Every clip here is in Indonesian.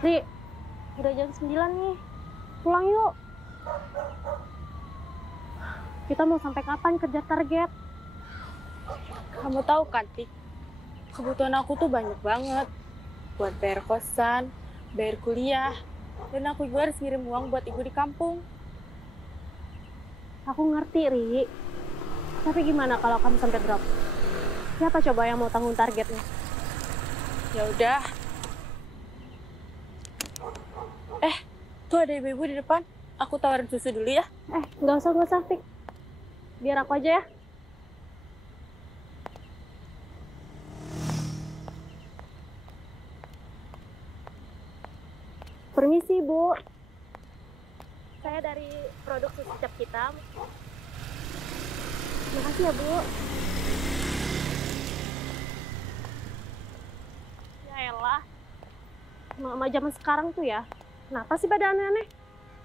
Ri, udah jam 9 nih. Pulang yuk. Kita mau sampai kapan kerja target? Kamu tahu kan, Tik, kebutuhan aku tuh banyak banget. Buat bayar kosan, bayar kuliah, dan aku juga harus ngirim uang buat ibu di kampung. Aku ngerti, Ri. Tapi gimana kalau kamu sampai drop? Siapa coba yang mau tanggung targetnya? Ya udah. Tuh ada ibu-ibu di depan. Aku tawarin susu dulu ya. Nggak usah, Tik. Biar aku aja ya. Permisi, Bu. Saya dari produk susu cap hitam. Makasih ya, Bu. Ya elah. Mama zaman sekarang tuh ya. Kenapa sih pada aneh-aneh?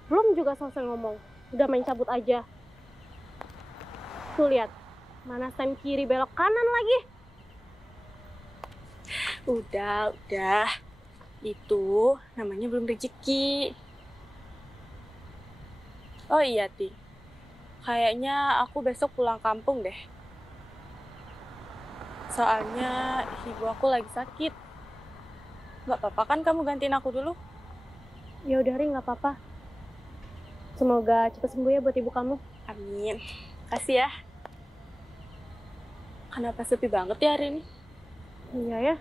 Belum juga selesai ngomong. Udah main cabut aja. Tuh lihat. Mana stem kiri belok kanan lagi. Udah. Itu namanya belum rezeki. Oh iya, Tik. Kayaknya aku besok pulang kampung deh. Soalnya ibu aku lagi sakit. Gak apa-apa kan kamu gantiin aku dulu? Ya udah, Ri, nggak apa-apa. Semoga cepat sembuh ya buat ibu kamu. Amin. Kasih ya. Kenapa sepi banget ya hari ini? Iya ya.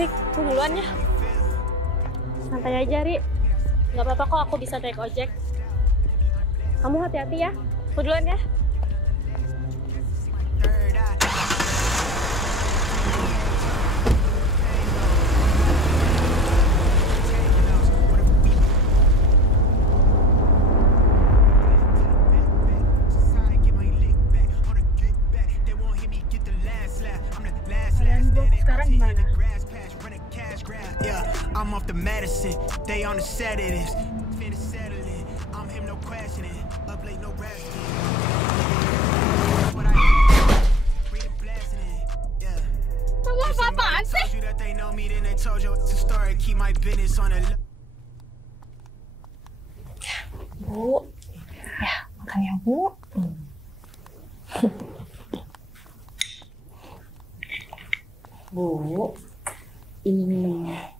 Tik, aku duluan ya. Santai aja, Ri. Nggak apa-apa kok, aku bisa naik ojek. Kamu hati-hati ya. Aku duluan ya. Sekarang gimana? I'm off the medicine. They on the set of this. Finna settle it. I'm him, no questioning. Up late, no rest. What I read it, blasting it. Yeah. Kamu apa-apaan sih? Told you that they know me, then they told you it's a story. Keep my business on the Bu. Ya, makan ya, Bu. Bu, ini minumnya.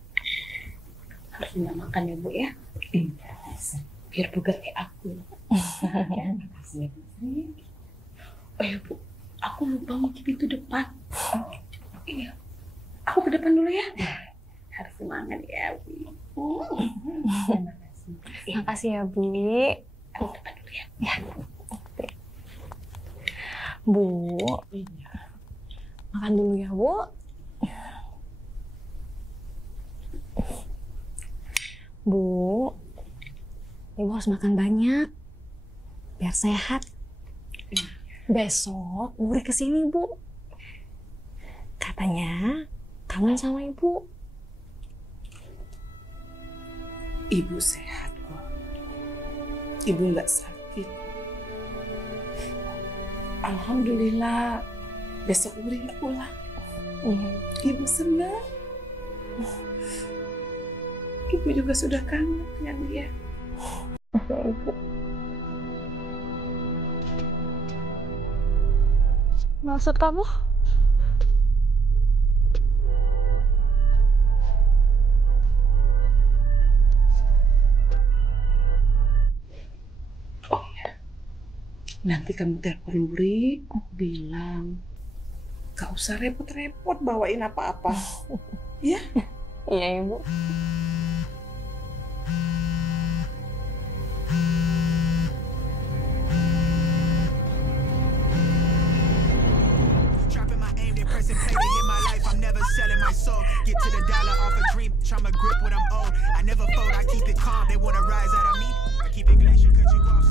Harus banyak makan ya, Bu ya. Biar bugar kayak aku. Ya, makasih ya, Bu. Oh ya, Bu. Aku lupa mau ke pintu depan. Iya. Aku ke depan dulu ya. Harus semangat ya, Bu. Makasih ya, Bu. Aku ke depan dulu ya. Ya. Bu. Iya. Makan dulu ya, Bu. Bu, Ibu harus makan banyak, biar sehat. Besok Uri kesini, Bu. Katanya kangen sama Ibu. Ibu sehat kok. Ibu nggak sakit. Alhamdulillah. Besok Uri nggak pulang. Iya. Ibu senang. Ibu juga sudah kangen dengan dia. Ibu. Maksud kamu? Oh ya, nanti kamu telepon Luri, bilang gak usah repot-repot bawain apa-apa. Ya? Iya, Ibu. Dropping my aim, they pressing play to hit my life. I'm never selling my soul. Get to the dollar off a dream. Tryna grip what I'm old. I never fold, I keep it calm. They wanna rise out of me. I keep it glacier, cut you off.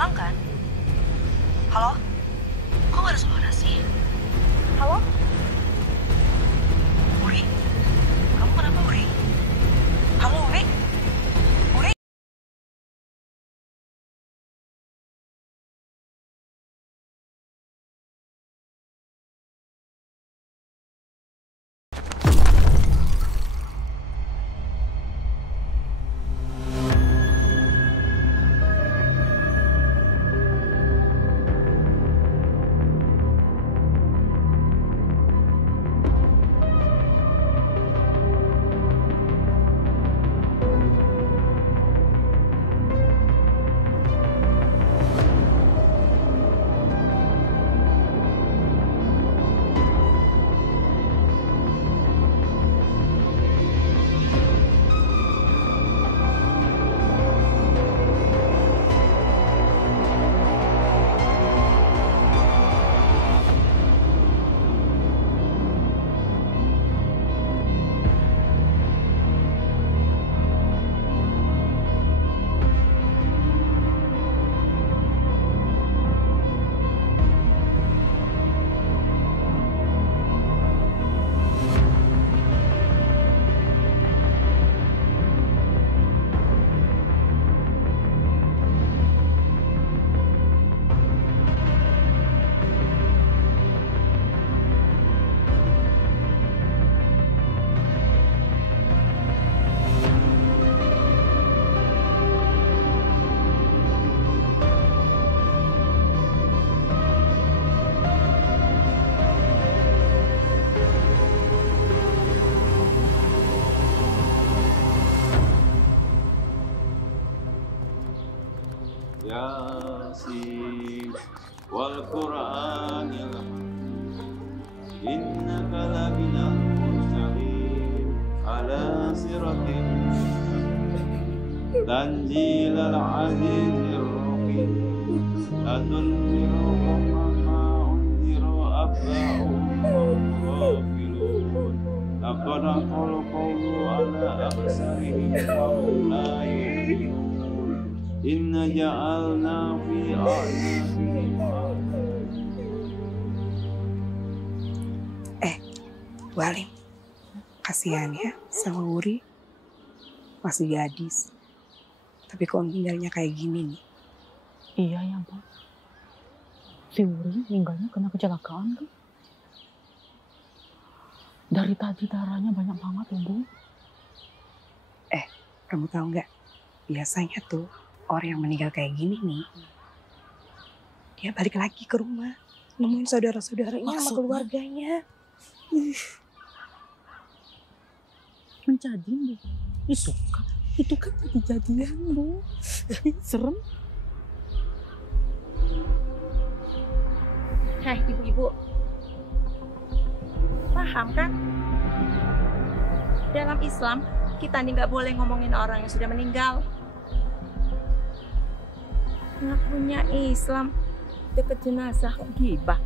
pulang kan? Halo? Kok gak ada suara sih? Halo? Uri? Kamu kenapa, Uri? Halo, Uri? Uri? Yasin wal Qur'anil innaka laminal mursalin ala siratin tanzilal azizir rahim latunziru ma unziru abba'um ghafilun laqad qawlu ala aksarihim wa hum la yu'minun inna ja'alna fi a'naqihim Bu Halim, kasihan ya sama Uri. Masih gadis. Tapi kok meninggalnya kayak gini nih. Iya ya, Pak. Si Uri meninggalnya kena kecelakaan tuh. Dari tadi darahnya banyak banget ya, Bu. Kamu tahu nggak? Biasanya tuh orang yang meninggal kayak gini nih, dia balik lagi ke rumah, nemuin saudara-saudaranya sama keluarganya. Menjadi, Bu. Itu kan kejadian, Bu. Serem. Hei ibu-ibu, paham kan? Dalam Islam, kita nih nggak boleh ngomongin orang yang sudah meninggal. Ngakunya Islam, deket jenazah kok gibah.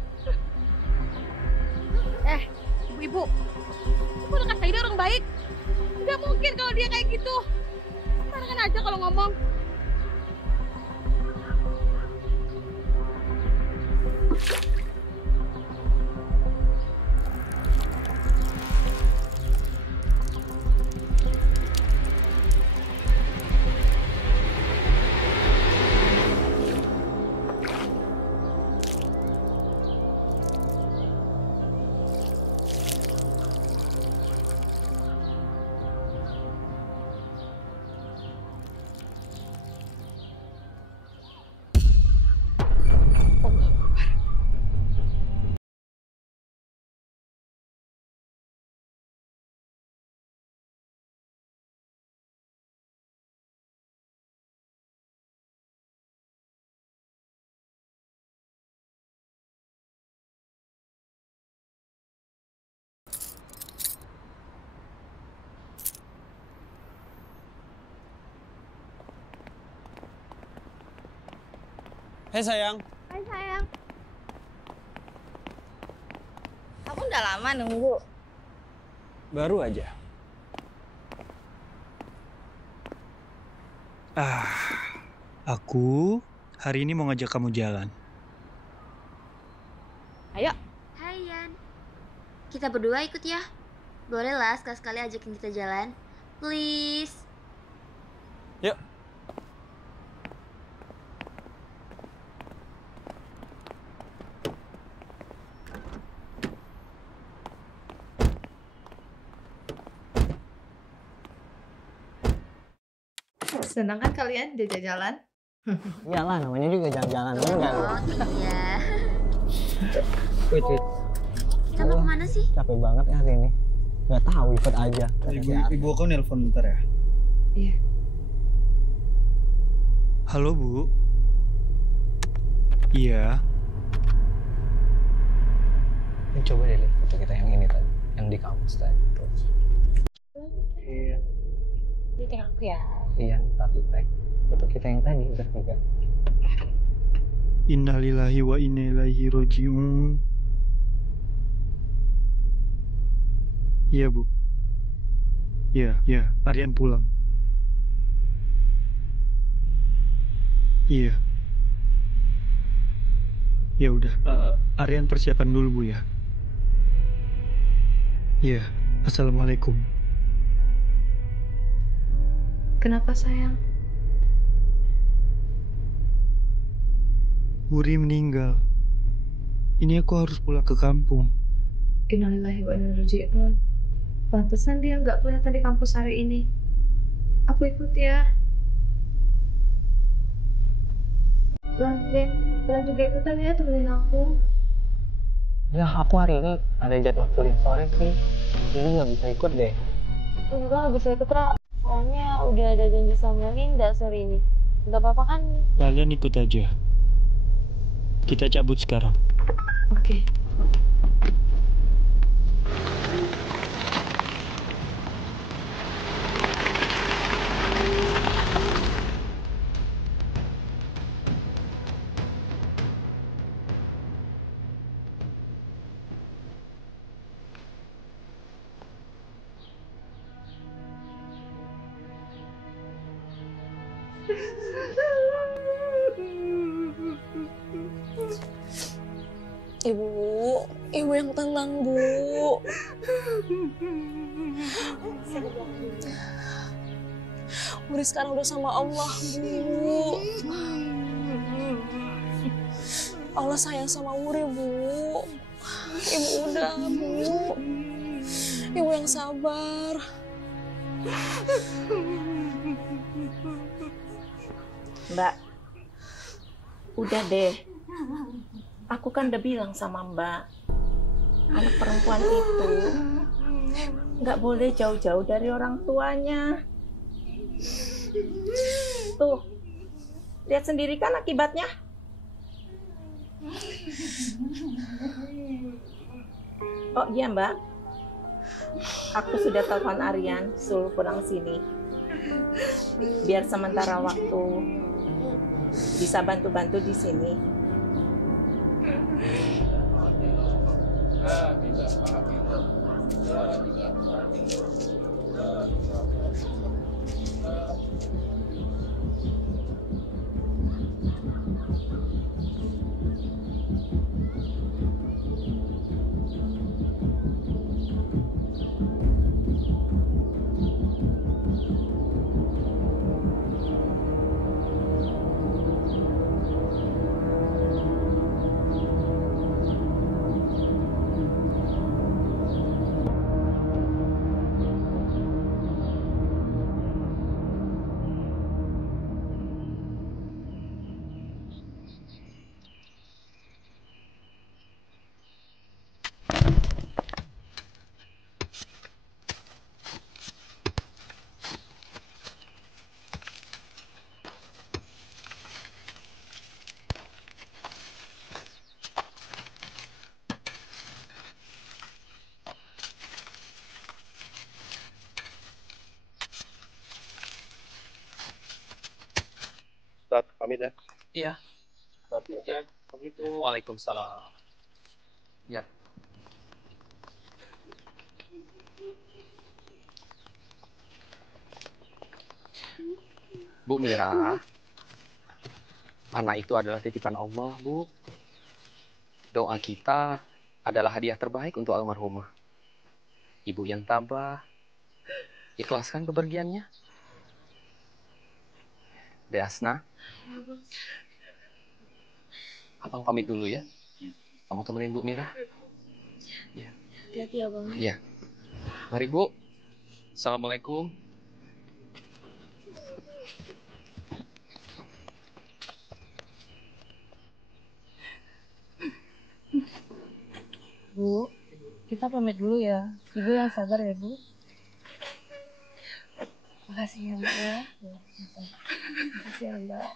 Ibu-ibu, aku udah kasih dia orang baik. Nggak mungkin kalau dia kayak gitu. Sembarangan aja kalau ngomong. Hei sayang. Hai sayang. Kamu udah lama nunggu. Baru aja. Aku Hari ini mau ngajak kamu jalan. Ayo. Hai Yan. Kita berdua ikut ya. Boleh lah sekali-sekali ajakin kita jalan. Please. Yuk. Senang kan kalian diajak jalan? Iyalah, namanya juga jalan-jalan kan. Oh iya. Wait. Kita mau kemana sih? Capek banget ya hari ini. Gak tahu, ikut aja. Ibu aku nelpon bentar ya. Iya. Halo Bu. Iya. Coba deh lihat foto kita yang ini tadi, yang di kampus tadi. Iya. Di tag aku ya. Iya, tapi tag foto kita yang tadi bertiga. Innalillahi wa inna ilaihi roji'un. Iya Bu. Iya, Aryan pulang. Iya. Ya udah, Aryan persiapan dulu Bu ya. Iya, assalamualaikum. Kenapa sayang? Wuri meninggal. Ini aku harus pulang ke kampung. Innalillahi wa inna ilaihi raji'un. Pantesan dia nggak kelihatan di kampus hari ini. Aku ikut ya. Kalian juga ikutan ya, temenin aku. Ya, aku hari ini ada jadwal kuliah sore sih. Jadi nggak bisa ikut deh. Enggak bisa ikut, Ra. Soalnya udah ada janji sama Linda sore ini. Nggak apa-apa kan? Kalian ikut aja. Kita cabut sekarang. Oke. Ibu yang tenang, Bu. Wuri sekarang udah sama Allah, Bu. Allah sayang sama Wuri, Bu. Ibu udah, Bu. Ibu yang sabar. Mbak, udah deh. Aku kan udah bilang sama Mbak, anak perempuan itu nggak boleh jauh-jauh dari orang tuanya. Tuh, lihat sendiri kan akibatnya. Oh iya Mbak, aku sudah telepon Aryan suruh pulang sini. Biar sementara waktu bisa bantu-bantu di sini. Ustaz, pamit ya. Iya. Waalaikumsalam. Ya. Bu Mira. Anak itu adalah titipan Allah, Bu. Doa kita adalah hadiah terbaik untuk almarhumah. Ibu yang tabah, ikhlaskan kepergiannya. Dek Asna, Abang pamit dulu ya. Kamu temenin Bu Mira. Ya. Hati-hati ya, Bang. Iya. Mari Bu. Assalamualaikum. Bu, kita pamit dulu ya. Ibu yang sabar ya, Bu. Makasih ya, Mbak ya. Makasih ya, Mbak.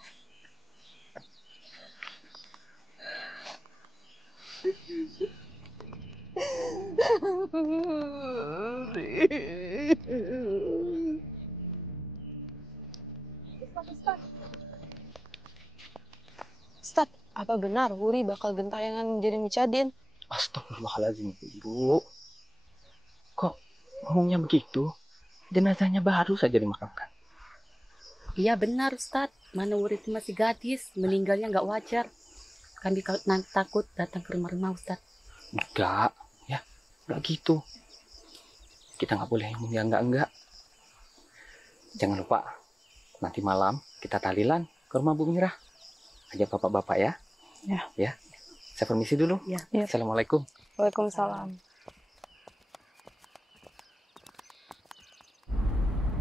Ustad, apa benar Wuri bakal gentayangan jadi Micadin? Astagfirullahaladzim, Ibu. Kok ngomongnya begitu? Jenazahnya baru saja dimakamkan. Iya benar Ustadz, mana Wuri itu masih gadis, meninggalnya nggak wajar. Kami takut datang ke rumah-rumah Ustadz. Enggak, ya, enggak gitu. Kita nggak boleh ngomong yang enggak. Jangan lupa, nanti malam kita tahlilan ke rumah Bu Mirah. Ajak bapak-bapak ya. Ya. Ya. Saya permisi dulu. Ya. Assalamualaikum. Waalaikumsalam.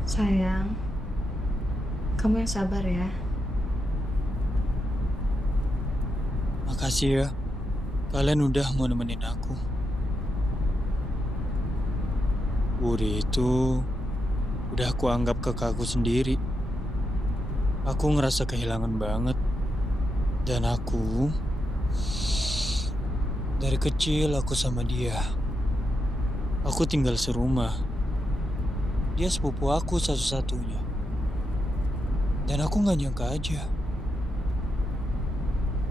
Sayang, kamu yang sabar ya. Makasih ya. Kalian udah mau nemenin aku. Wuri itu udah aku anggap kakakku sendiri. Aku ngerasa kehilangan banget. Dan aku dari kecil aku sama dia. Aku tinggal serumah. Dia sepupu aku satu-satunya. Dan aku gak nyangka aja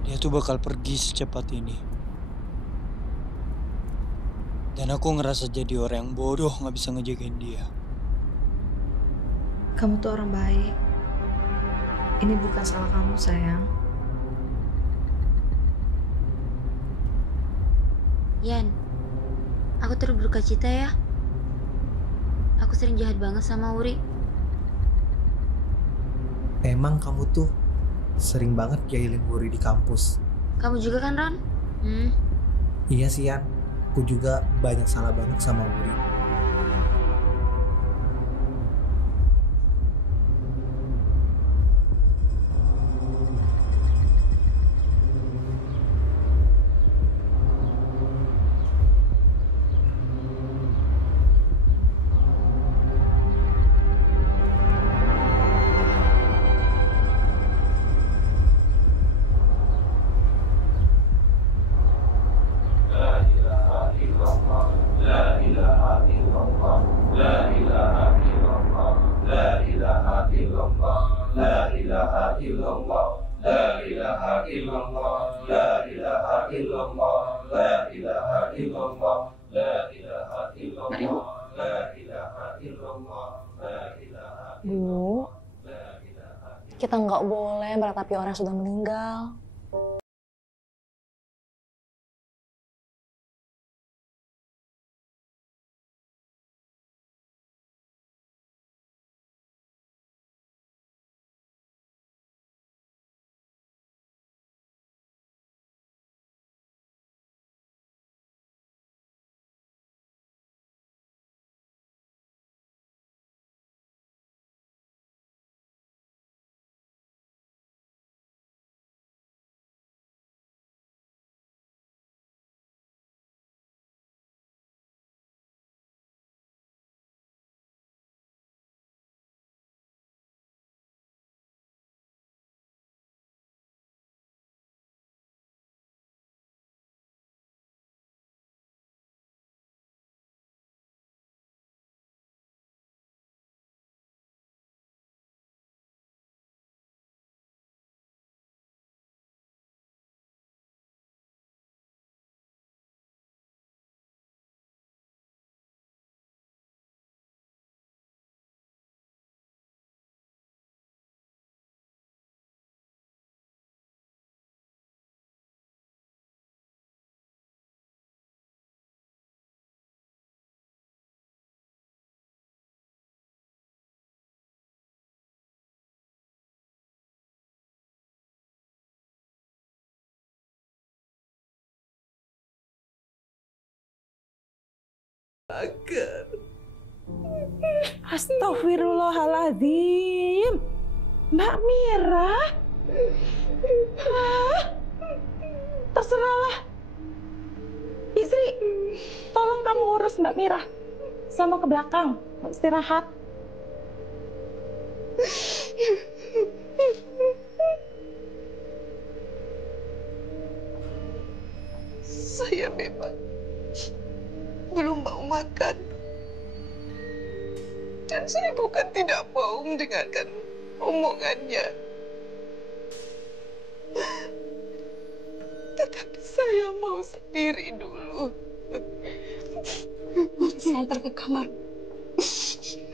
dia tuh bakal pergi secepat ini. Dan aku ngerasa jadi orang yang bodoh gak bisa ngejagain dia. Kamu tuh orang baik. Ini bukan salah kamu, sayang. Yan, aku turut berduka cita ya. Aku sering jahat banget sama Wuri. Emang kamu tuh sering banget jahilin Wuri di kampus. Kamu juga kan, Ron? Iya sih, Yan. Aku juga banyak salah banget sama Wuri. Bu, kita nggak boleh meratapi orang yang sudah meninggal. makan. Astagfirullahaladzim. Mbak Mira. Terserahlah. Istri, tolong kamu urus Mbak Mira. Sama ke belakang, istirahat. Saya memang belum mau makan. Dan saya bukan tidak mau mendengarkan omongannya. Tetapi saya mau sendiri dulu. Saya antar ke kamar.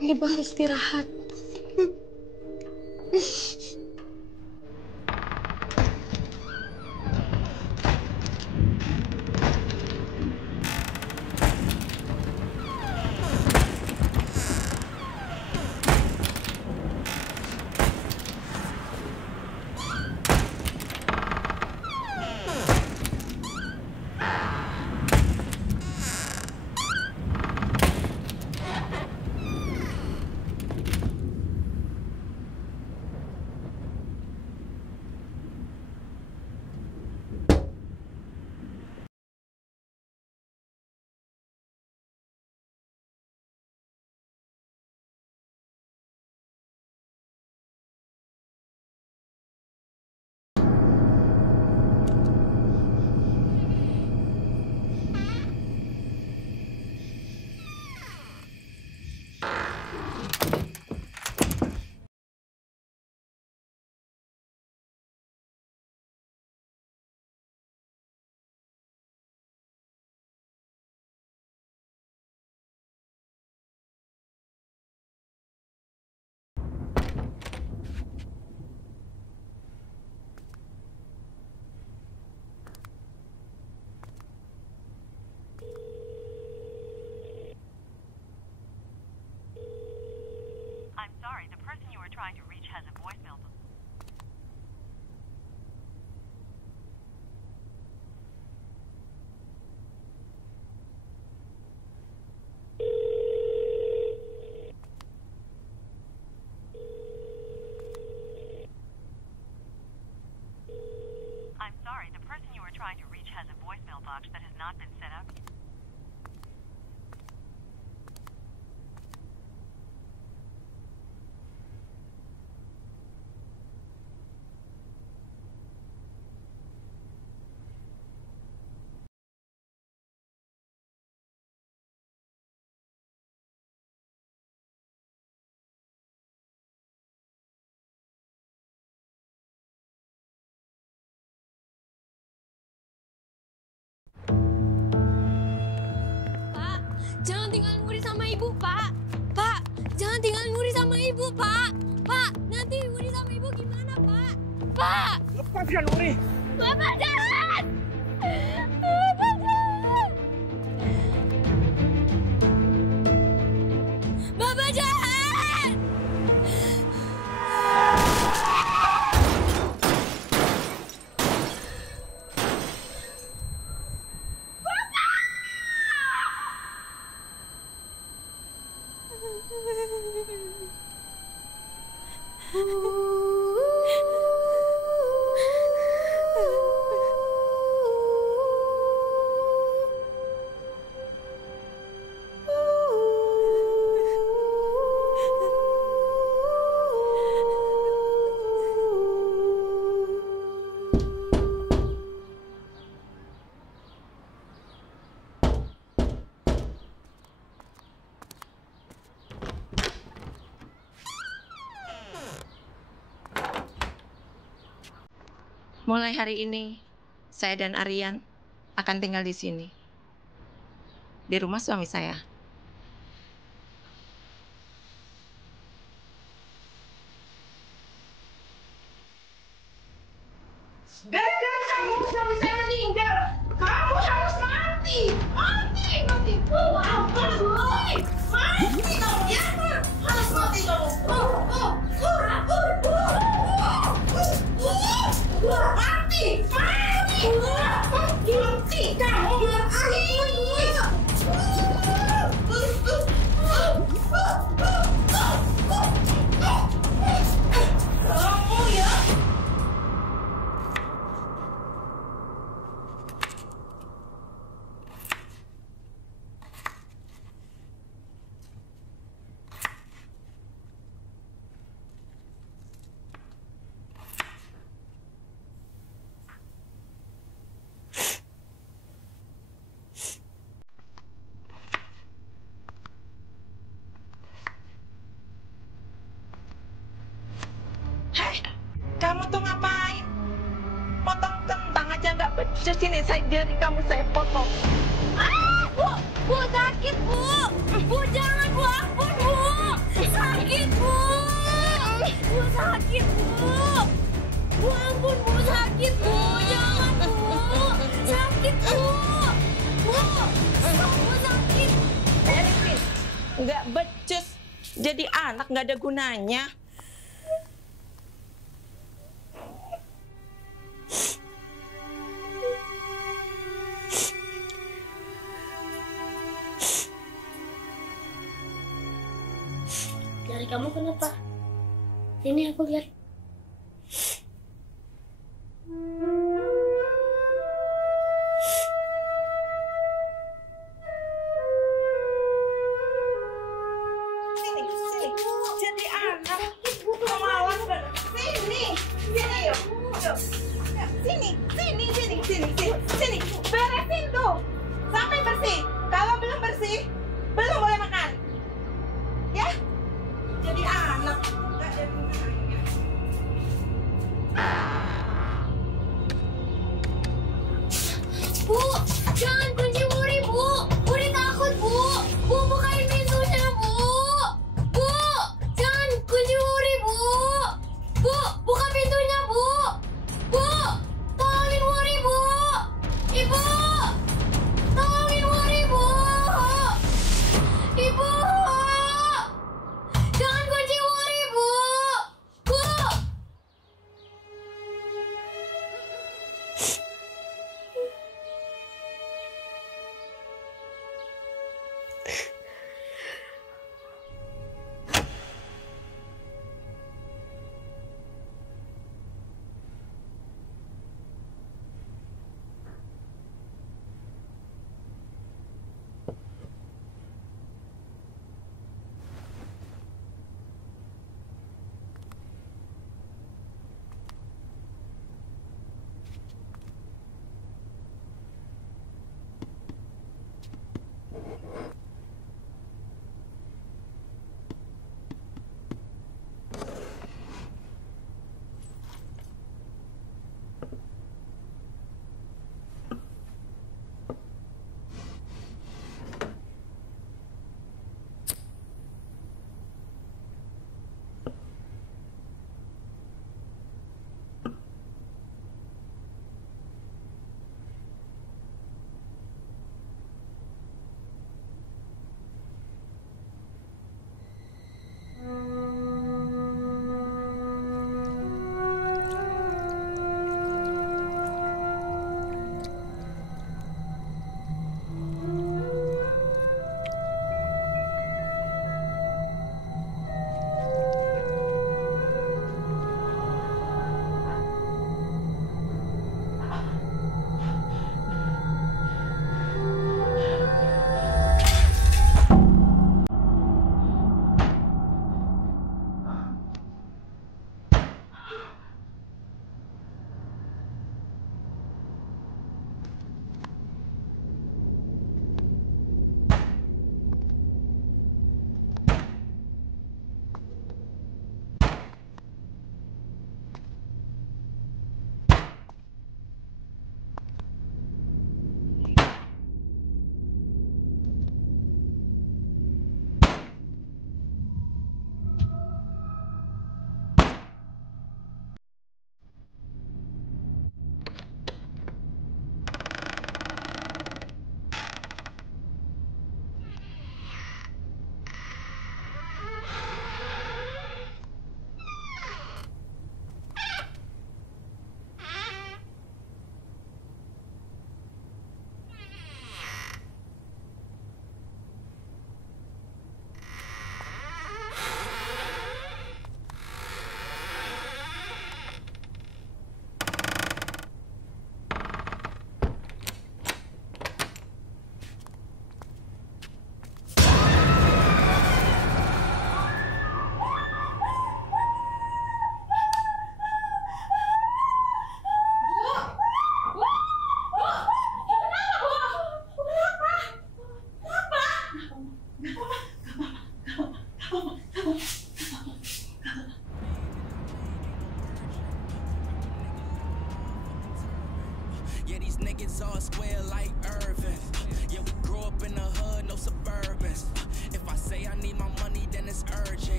Ibu harus istirahat. I'm sorry, the person you were trying to reach has a voicemail. I'm sorry, the person you were trying to reach has a voicemail box that has not been set up. Jangan tinggalin Wuri sama ibu, Pak. Pak, jangan tinggalin Wuri sama ibu, Pak. Pak, nanti Wuri sama ibu gimana, Pak? Pak! Lepaskan Wuri! Bapak jalan! Bapak jalan! Bapak jalan! Mulai hari ini, saya dan Aryan akan tinggal di sini. Di rumah suami saya. Gara-gara kamu suami saya meninggal. Kamu harus mati. Mati, mati. Apa, boy? Mati kamu, ya? Harus mati kamu. Mati, mati, mati kamu. sini jadi kamu saya potong. Ah, Bu sakit Bu. Bu jangan Bu, ampun Bu. Sakit Bu. Bu sakit Bu. Bu ampun Bu sakit Bu, jangan Bu. Sakit Bu. Bu sakit. Erin, nggak becus. Jadi anak nggak ada gunanya. Jari kamu kenapa? Ini aku lihat. Sini. Jadi anak. Malas banget. Sini yuk. Sini. Beresin tuh. Sampai bersih. Kalau belum bersih, belum boleh makan. Ya? Jadi anak. Nggak ada gunanya. Bu, jangan kunci Wuri, Bu. Wuri takut, Bu. Bu, bukain pintunya, Bu. Bu, jangan kunci Wuri, Bu. Bu, buka pintunya, Bu. Bu, tolongin Wuri, Bu. Ibu, tolongin Wuri, Bu.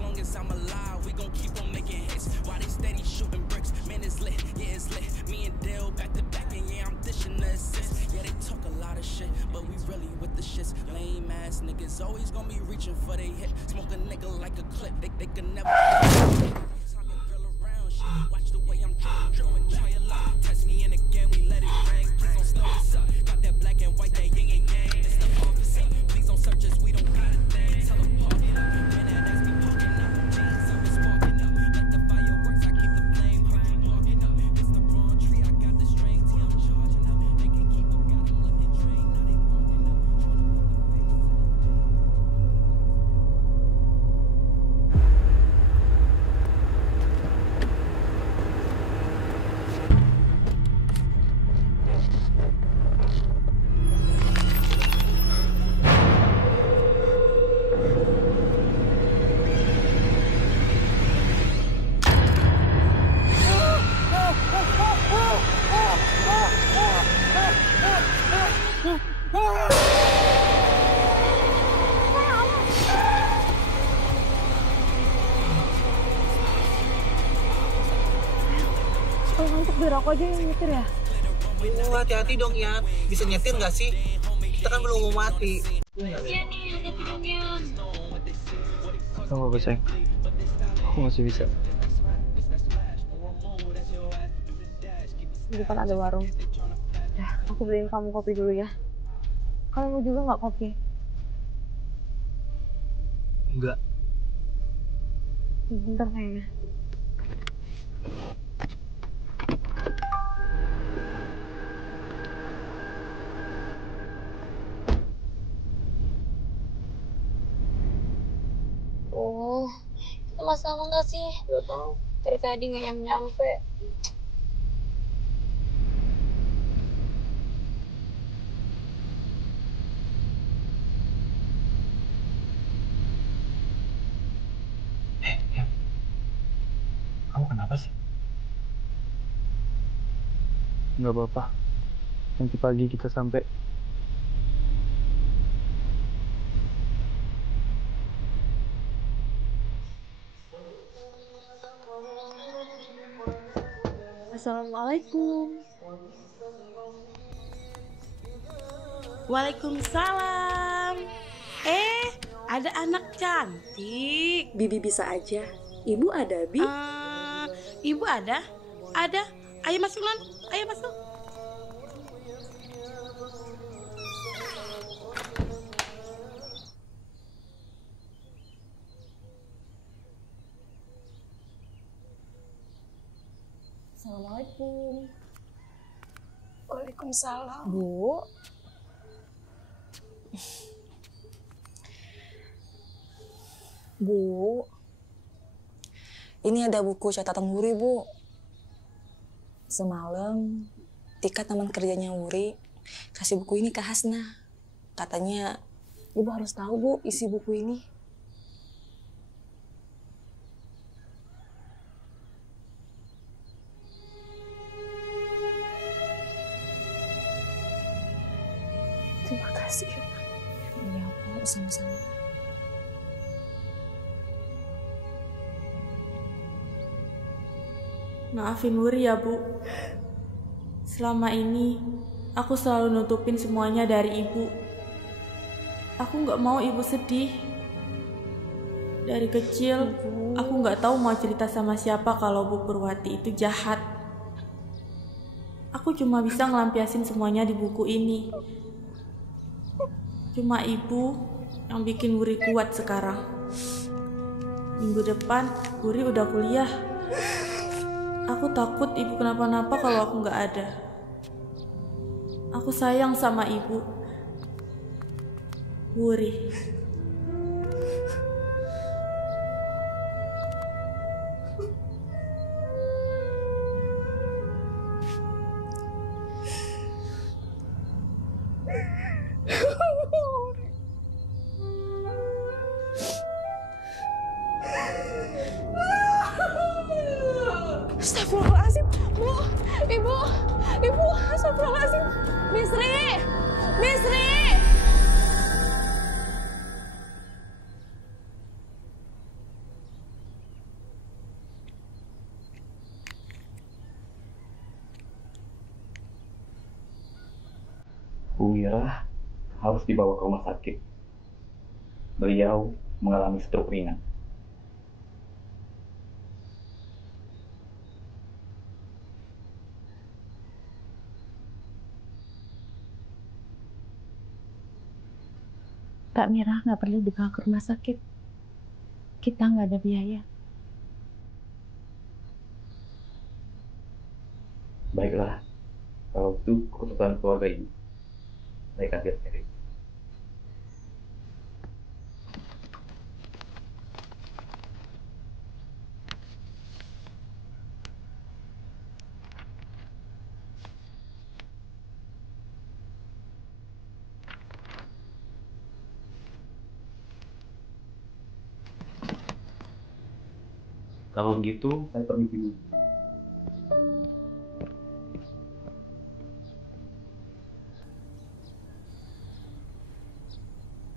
long as I'm alive, we gon' keep on making hits. While they steady shooting bricks, man, it's lit, yeah, it's lit. Me and Dale back to back, and yeah, I'm dishing the assist. Yeah, they talk a lot of shit, but we really with the shits. Lame ass niggas always gon' be reaching for they hit. Smoke a nigga like a clip, they can never. Watch the way I'm drilling, try a lot. Test me in again, we let it rain. Please don't slow us up. Got that black and white, that yin and yang. It's the officer. Please don't search us, we don't got a thing. Tell them park it up. Man, that ass be parking up. Jeans up, it's sparking up. Like the fireworks, I keep the flame. Heard you barking up. It's the wrong tree, I got the strings. Yeah, I'm charging up. They can keep up, got them looking trained. Now they walking up. Trying to put the face in it. Kalau ngantuk biar aku aja yang nyetir ya. Oh, hati-hati dong ya. Bisa nyetir nggak sih? Kita kan belum mau mati. Iya nih, hati-hati dong Yan. Kamu apa sayang? Aku masih bisa. Di depan ada warung. Ya, aku beliin kamu kopi dulu ya. Kamu mau juga nggak kopi? Enggak. Bentar kayaknya. Oh, kita masalah nggak sih? Nggak tahu. Dari tadi nggak nyampe. Kamu kenapa sih? Nggak apa-apa. Nanti pagi kita sampai. Assalamualaikum. Waalaikumsalam. Ada anak cantik. Bibi bisa aja. Ibu ada, Bi? Ibu ada? Ada. Ayo masuk, Non. Ayo masuk. Assalamualaikum. Waalaikumsalam. Bu. Bu. Ini ada buku catatan Wuri, Bu. Semalam Tika teman kerjanya Wuri kasih buku ini ke Hasna. Katanya Ibu harus tahu, Bu, isi buku ini. Terima kasih. Iya, Bu, sama-sama. Maafin Wuri ya, Bu. Selama ini, aku selalu nutupin semuanya dari Ibu. Aku nggak mau Ibu sedih. Dari kecil, aku nggak tahu mau cerita sama siapa kalau Bu Purwati itu jahat. Aku cuma bisa ngelampiasin semuanya di buku ini. Cuma Ibu yang bikin Wuri kuat sekarang. Minggu depan, Wuri udah kuliah. Aku takut Ibu kenapa-napa kalau aku nggak ada. Aku sayang sama Ibu. Wuri. Astagfirullahaladzim, Bu, Ibu, astagfirullahaladzim. Misri. Mira harus dibawa ke rumah sakit. Beliau mengalami stroke ringan. Kak Mira nggak perlu dibawa ke rumah sakit. Kita nggak ada biaya. Baiklah, kalau itu keputusan keluarga ini, saya akan lihat sendiri. Kalau begitu, saya permisi dulu.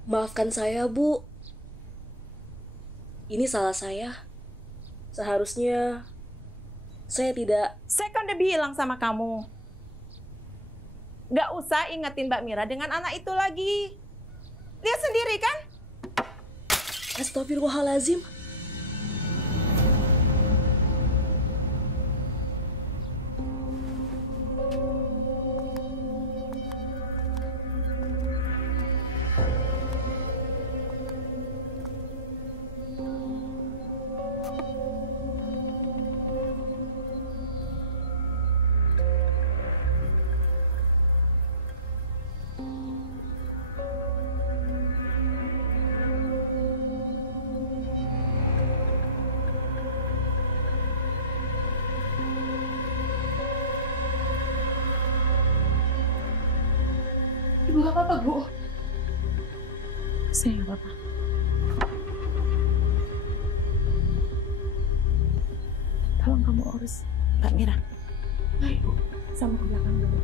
Maafkan saya, Bu. Ini salah saya. Seharusnya saya tidak... Saya kan udah bilang sama kamu. Gak usah ingetin Mbak Mira dengan anak itu lagi. Lihat sendiri kan? Astagfirullahaladzim. Ibu gak apa-apa, Bu. Saya nggak apa-apa. Tolong kamu urus Mbak Mira. Baik, Bu. Sama ke belakang dulu.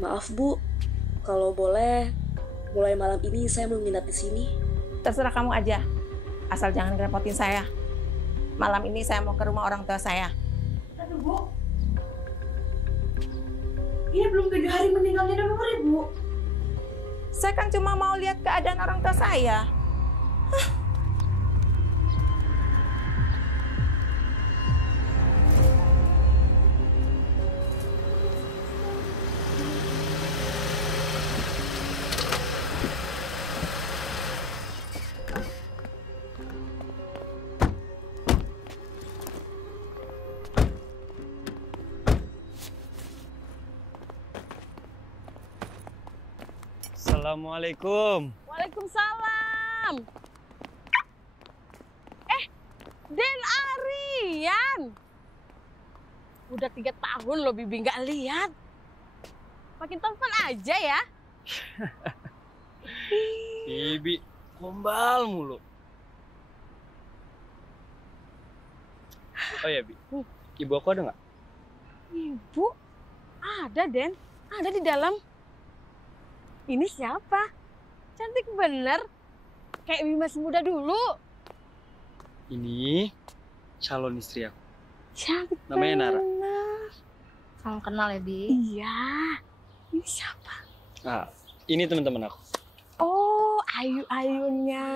Maaf, Bu. Kalau boleh, mulai malam ini saya mau nginap di sini. Terserah kamu aja. Asal jangan ngerepotin saya. Malam ini saya mau ke rumah orang tua saya. Aduh, Bu. Ini belum 3 hari meninggalnya udah nomor Ibu. Saya kan cuma mau lihat keadaan orang tua saya. Assalamualaikum. Waalaikumsalam. Den Arian. Udah 3 tahun loh Bibi nggak lihat. Makin telepon aja ya. Bibi, gombal mulu. Oh ya, Bi. Ibu aku ada nggak? Ibu? Ada, Den. Ada di dalam. Ini siapa? Cantik bener. Kayak Bibi masih muda dulu. Ini calon istri aku. Cantik Namanya Nara. bener. Kamu kenal ya, Bi? Iya. Ini siapa? Ah, ini teman-teman aku. Oh, Ayu-ayunya.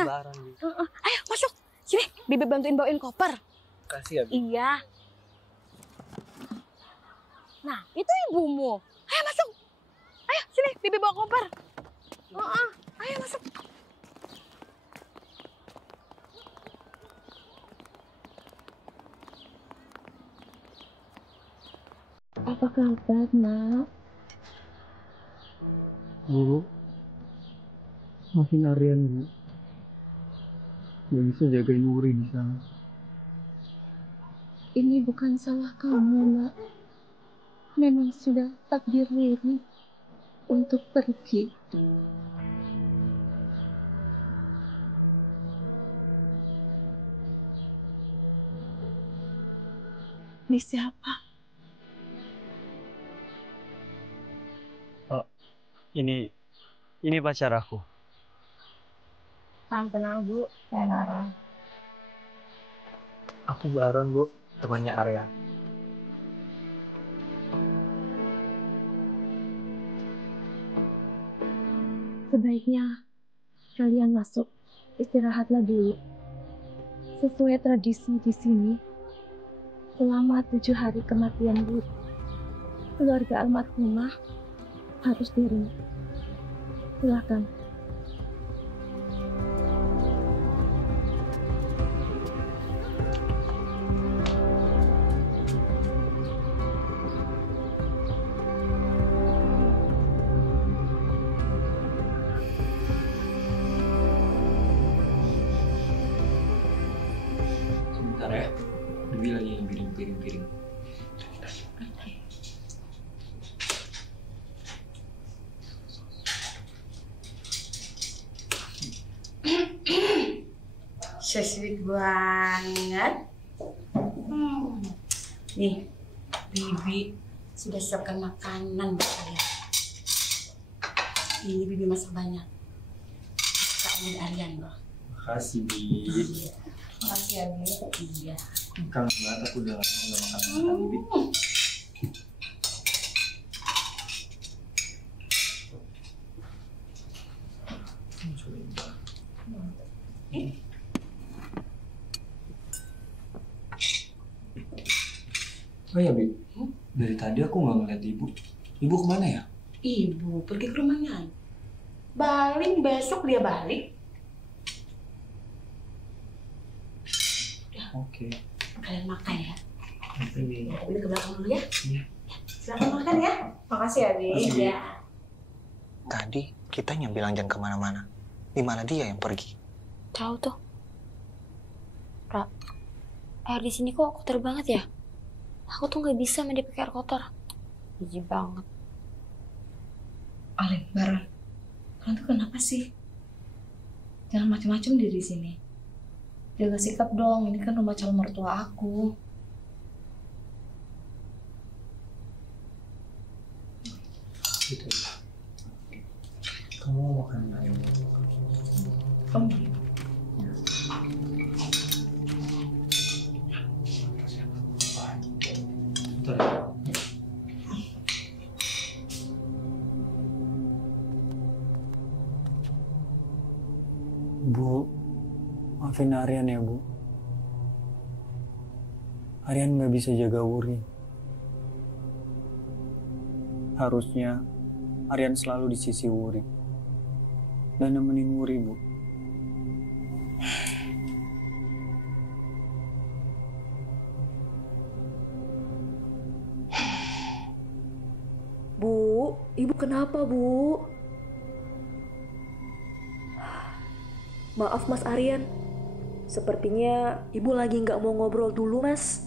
Lebaran, Bi. Ayo masuk. Sini, Bibi bantuin bawain koper. Kasih ya, Bi. Iya. Nah, itu ibumu. Ayo masuk. Ayo, sini, Bibi bawa koper. Ayo masuk. Apa kabar, Nak? Bu, maafin Aryan, Bu. Gak bisa jagain Wuri di sana. Ini bukan salah kamu, Nak. Memang sudah takdir Riri untuk pergi. Ini siapa? Oh, ini pacar aku. Salam kenal, Bu. Saya Nara. Aku Baron, Bu, temannya Arya. Sebaiknya kalian masuk, istirahatlah dulu. Sesuai tradisi di sini, selama 7 hari kematian Bu, keluarga almarhumah harus di rumah. Silakan. Sebentar ya, Dewi lagi ngambilin piring-piring. So sweet banget. Nih, Bibi sudah siapkan makanan buat kalian. Ini Bibi masak banyak. Kesukaan Aryan loh. Makasih, Bi. Makasih ya, Bi. Iya. Kangen banget aku udah lama nggak makan Bi. Oh ya, Bi. Dari tadi aku nggak ngeliat ibu. Ibu kemana ya? Ibu pergi ke rumahnya. Balik besok dia balik. Oke. Kalian makan ya. Oke, Bi. Beli ke belakang dulu ya. Iya. Silakan makan ya. Makasih ya, Bi. Makasih, Bi. Ya. Tadi kitanya bilang jangan kemana-mana. Di mana dia yang pergi? Tahu tuh. Ra, air di sini kok kotor banget ya? Aku tuh nggak bisa mandi pakai air kotor. Jijik banget. Alin, Baron. Kalian tuh kenapa sih? Jangan macam-macam di sini. Jaga sikap dong, ini kan rumah calon mertua aku. Gitu. Kamu mau makan ayam? Kamu Bentar ya. Bu, maafin Aryan ya, Bu. Aryan nggak bisa jaga Wuri. Harusnya Aryan selalu di sisi Wuri dan nemenin Wuri, Bu. Bu, ibu kenapa, Bu? Maaf, Mas Aryan. Sepertinya ibu lagi nggak mau ngobrol dulu, Mas.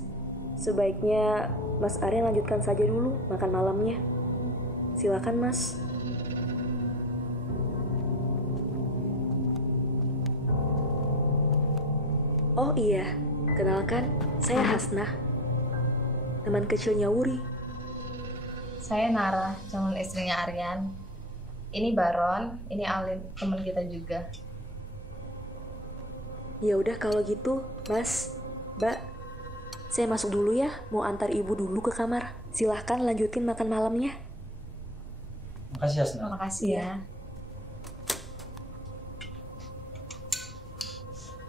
Sebaiknya Mas Aryan lanjutkan saja dulu makan malamnya. Silakan, Mas. Oh iya, kenalkan, saya Hasnah. Teman kecilnya Wuri. Saya Nara, calon istrinya Aryan. Ini Baron, ini Alin, teman kita juga. Ya udah kalau gitu, Mas, Mbak, saya masuk dulu ya, mau antar ibu dulu ke kamar. Silahkan lanjutin makan malamnya. Makasih, Hasnah. Makasih ya.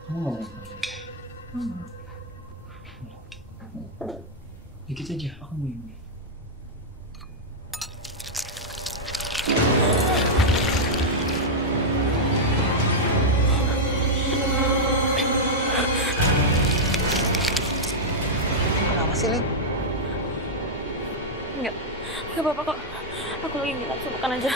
Kamu nggak mau? Dikit aja, aku mau ini. Kenapa sih, Lin? Enggak apa-apa kok. Aku lagi nggak nafsu makan aja.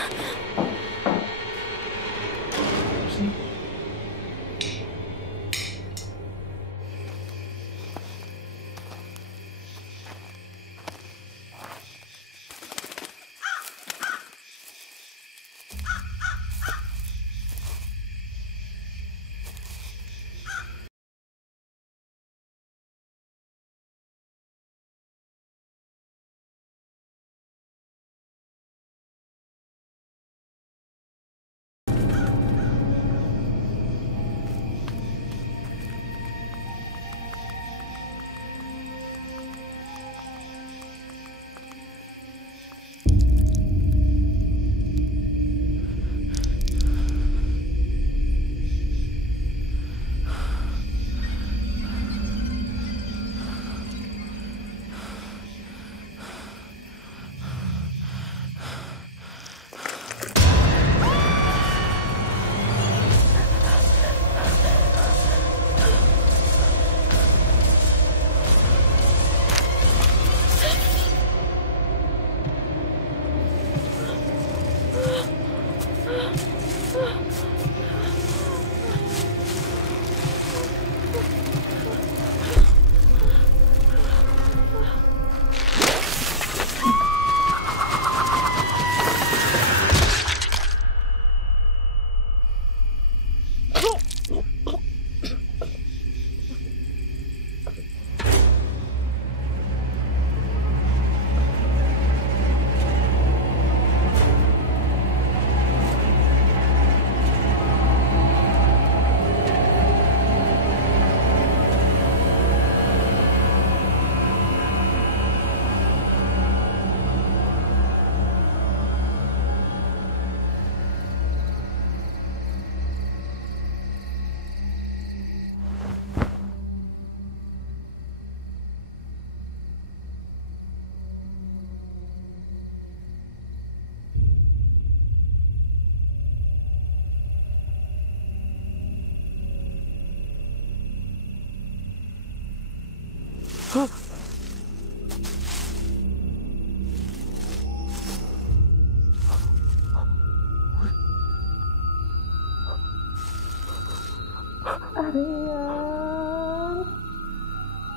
Aryan,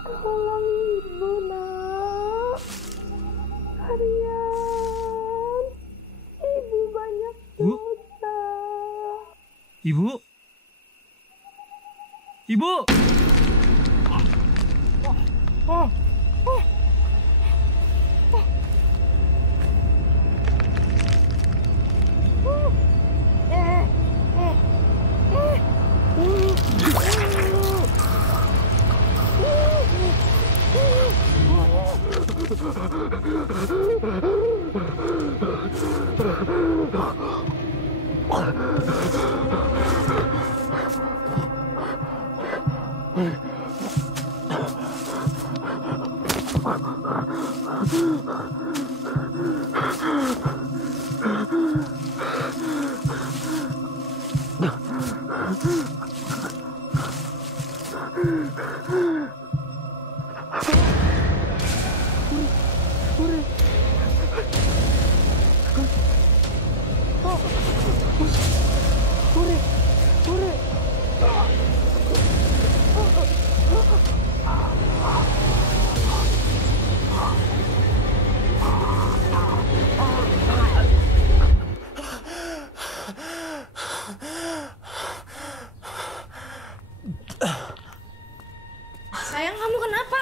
tolong ibu nak. Aryan, ibu banyak dosa. Ibu? Ibu! Sayang, kamu kenapa?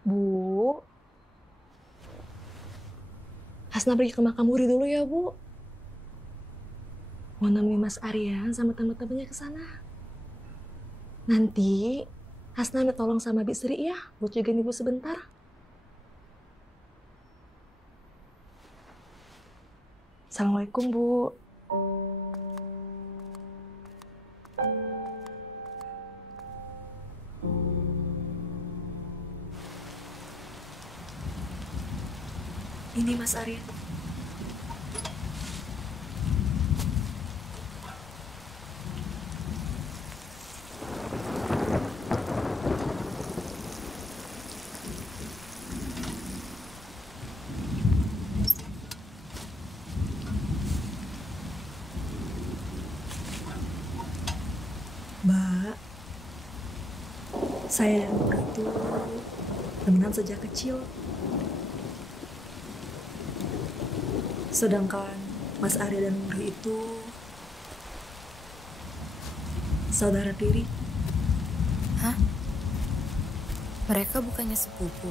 Bu. Hasna pergi ke makam Wuri dulu ya, Bu. Mau nemenin Mas Aryan sama teman-temannya ke sana. Nanti Hasna minta tolong sama Bi Sri ya, buat jagain Ibu sebentar. Assalamualaikum, Bu. Ini Mas Aryan. Mbak, saya dan Mbak itu temenan sejak kecil. Sedangkan Mas Arya dan Muri itu saudara tiri. Hah? Mereka bukannya sepupu?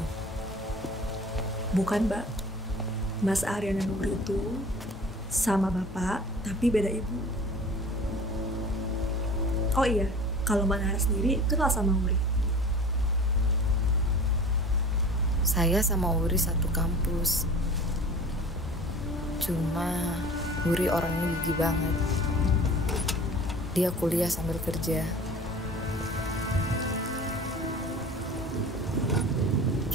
Bukan, Mbak. Mas Arya dan Muri itu sama bapak, tapi beda ibu. Oh iya, kalau Manara sendiri kenal sama Wuri? Saya sama Wuri satu kampus. Cuma Wuri orangnya gigi banget. Dia kuliah sambil kerja.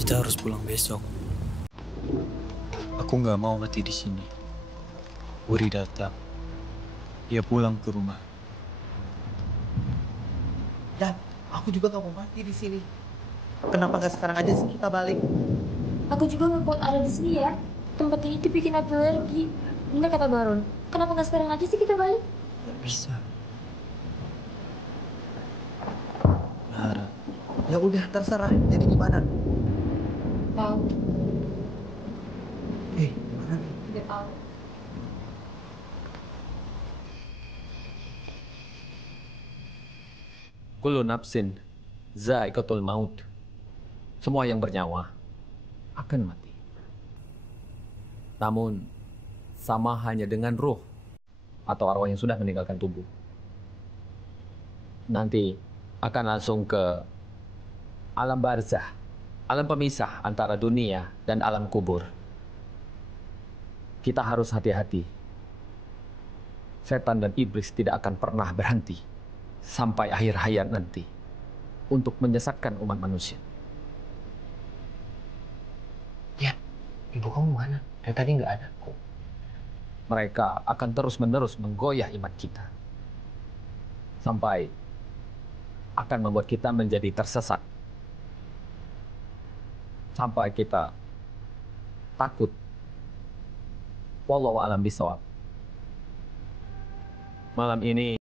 Kita harus pulang besok. Aku nggak mau mati di sini. Wuri datang. Dia pulang ke rumah. Dan aku juga gak mau mati di sini. Kenapa gak sekarang aja sih kita balik? Aku juga gak kuat ada di sini ya. Tempat ini tuh bikin aku alergi. Bener kata Baron. Kenapa gak sekarang aja sih kita balik? Gak bisa. Nara. Ya udah terserah. Jadi gimana? Tahu. Gimana nih? Tidak tahu. Kullu nafsin za'iqatul maut. Semua yang bernyawa akan mati. Namun, sama hanya dengan ruh atau arwah yang sudah meninggalkan tubuh. Nanti akan langsung ke alam barzah, alam pemisah antara dunia dan alam kubur. Kita harus hati-hati. Setan dan iblis tidak akan pernah berhenti sampai akhir hayat nanti untuk menyesatkan umat manusia. Ya, ibu kamu mana? Dari tadi nggak ada. Mereka akan terus-menerus menggoyah iman kita. Sampai akan membuat kita menjadi tersesat. Sampai kita takut. Wallahu a'lam bishawab. Malam ini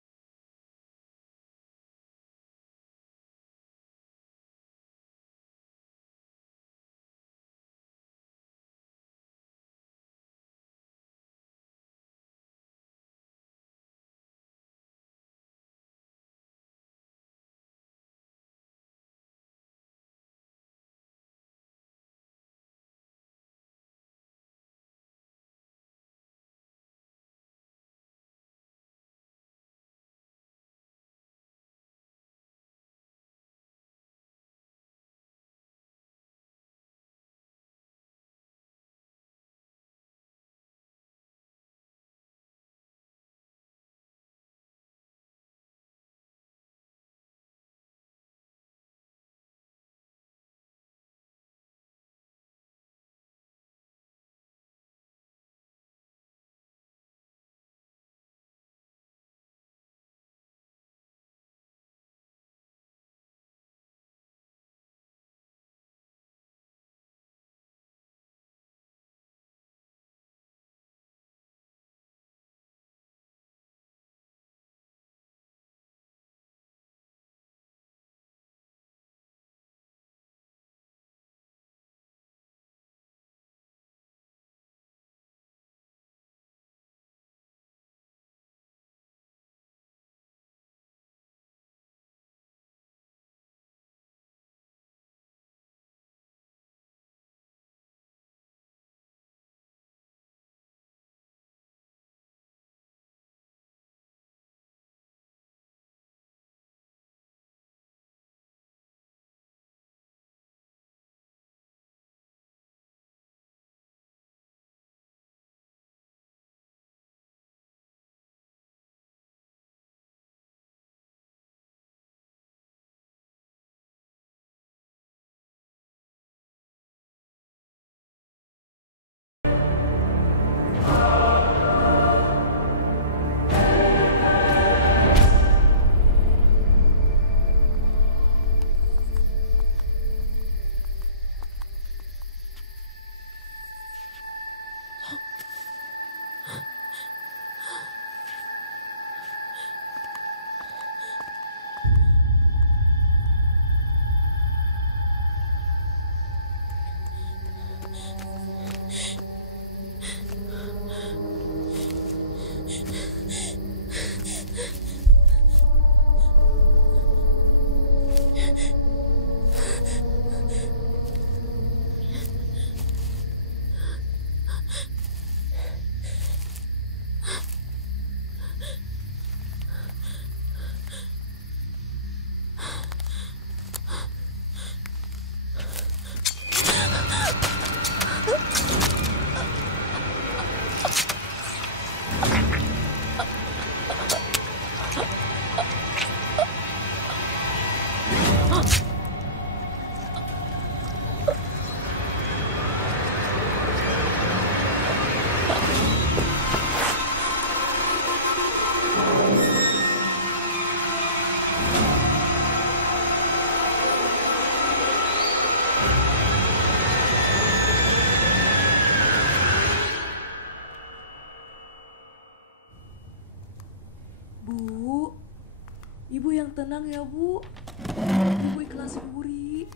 Ibu yang tenang ya, Bu. Ibu ikhlasin Wuri.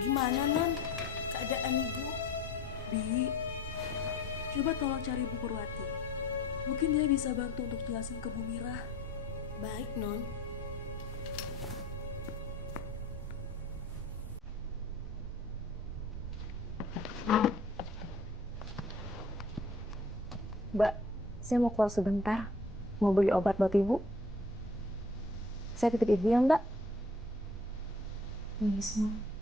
Gimana, Non? Keadaan Ibu? Bi, coba tolong cari Ibu Purwati. Mungkin dia bisa bantu untuk jelasin ke Bu Mira. Baik, Non. Mbak, saya mau keluar sebentar. Mau beli obat buat Ibu. Saya titip Ibu ya, Mbak. Yes, Mbak.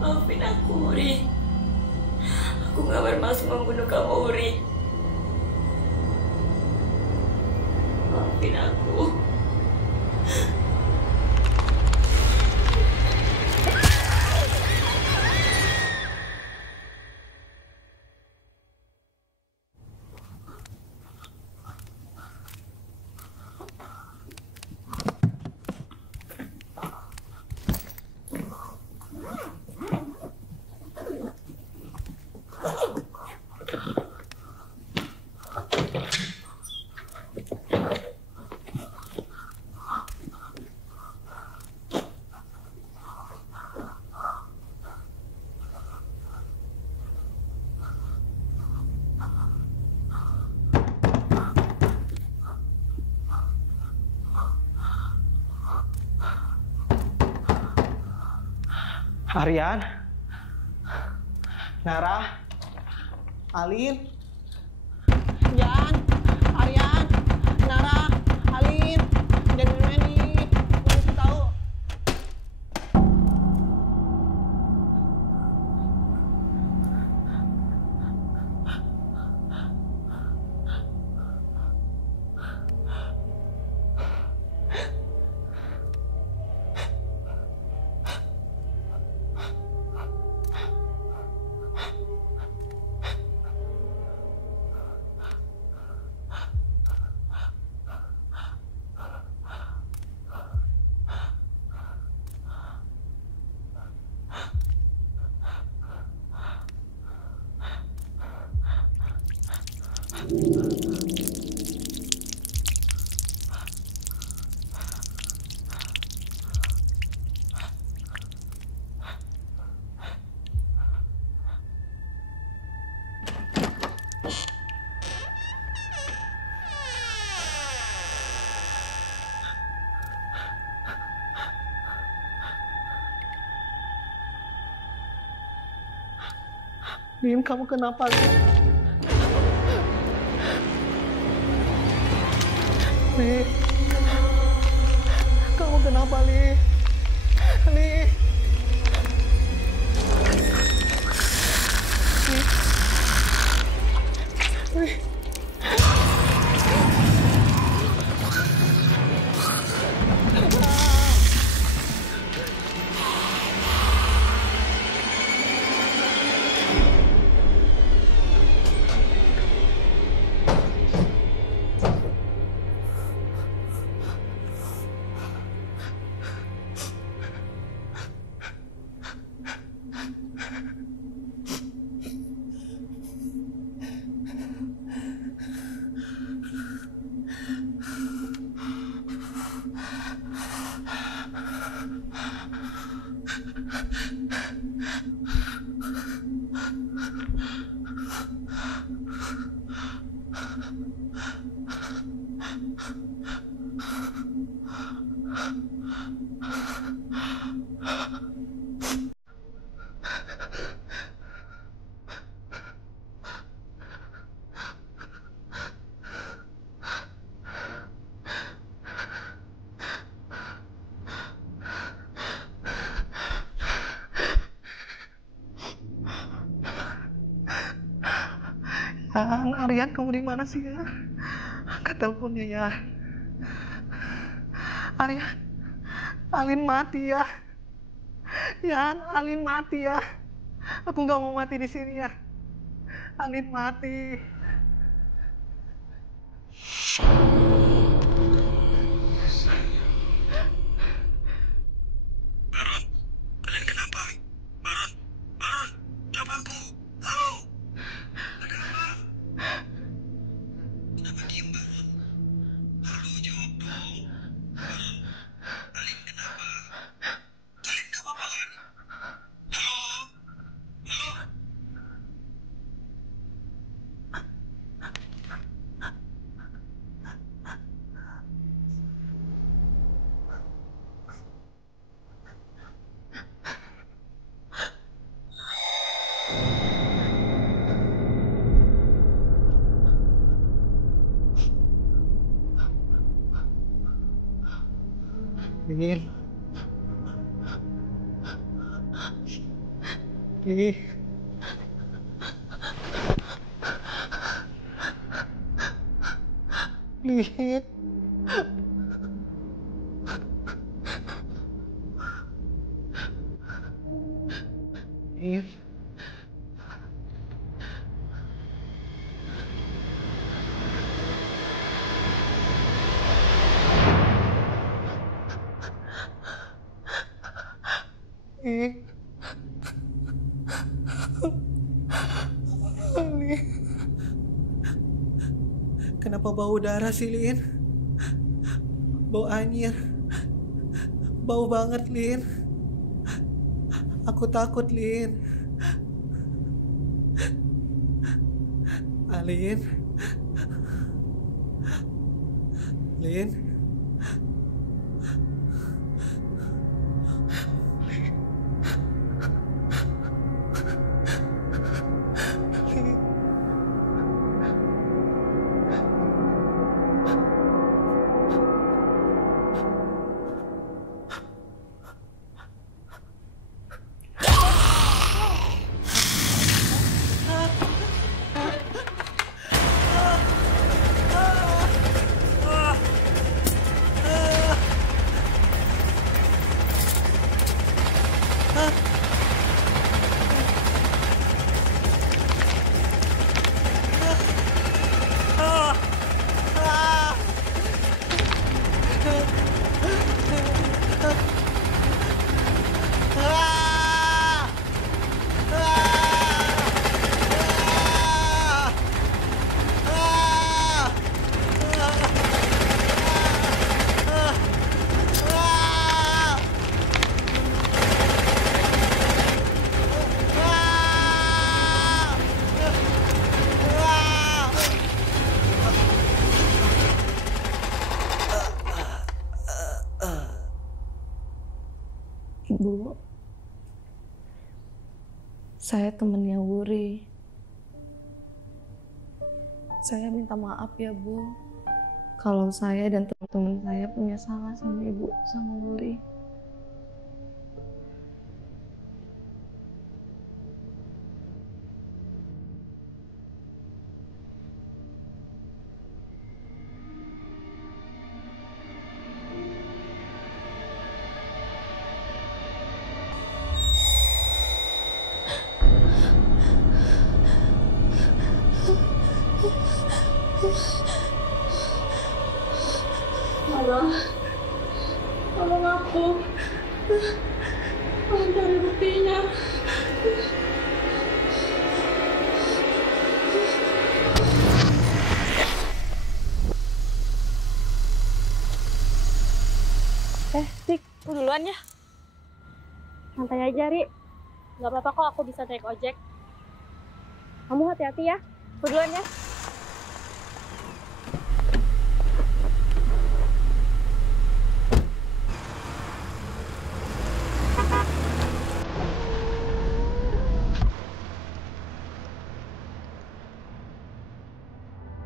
Maafin aku, Uri. Aku gak bermaksud membunuh kamu, Uri. Maafin aku. Aryan, Nara, Alin, Jan, Aryan, Nara, Alin, dan Meni, mau tahu. Lim, kamu kenapa? Li, kamu kenapa, Li? Li. Li. Li. Aryan, kamu di mana sih ya? Angkat teleponnya ya. Aryan, Alin mati ya. Ya, Alin mati ya. Aku nggak mau mati di sini ya. Alin mati. Baron, kalian kenapa? Baron, jawab aku. Halo. Ada apa? Kenapa diem, Baron? Halo, jawab dong. Baron, Alin kenapa? Alin gak apa-apa kan? Halo? Halo? Lin. Lin. Lin. Lin. Lin. Lin. Kenapa bau darah sih, Lin? Bau anyir. Bau banget, Lin. Aku takut, Lin. Alin. Lin. Bu, saya temennya Wuri. Saya minta maaf ya, Bu. Kalau saya dan teman-teman saya punya salah sama Ibu, sama Wuri. Tolong aku. Tolong cari buktinya. Tik, aku duluan ya. Santai aja, Ri. Gak apa-apa kok, aku bisa naik ojek. Kamu hati-hati ya. Aku duluan ya.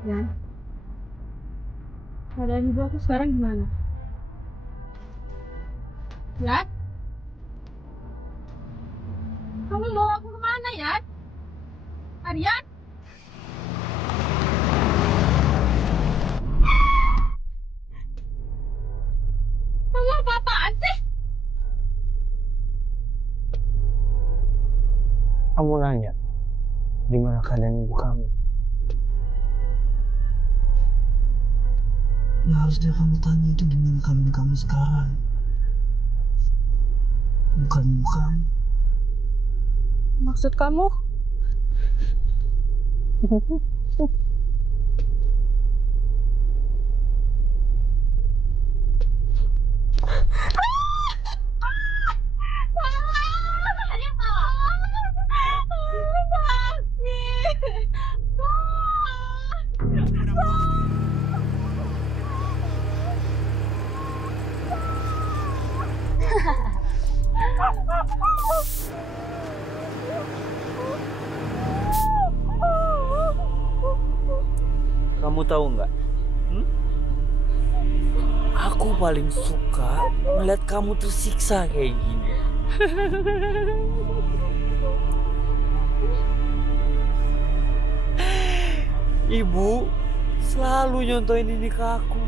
Yan, keadaan ibu aku sekarang gimana? Yan? Kamu bawa aku kemana, Yan? Aryan? Kamu apa-apaan sih? Kamu nanya, di mana keadaan ibu kamu? Ya harusnya kamu tanya itu gimana keadaan kamu sekarang. Bukan ibu kamu. Maksud kamu? Kamu tahu nggak? Aku paling suka melihat kamu tersiksa kayak gini. Ibu selalu nyontoin ini ke aku.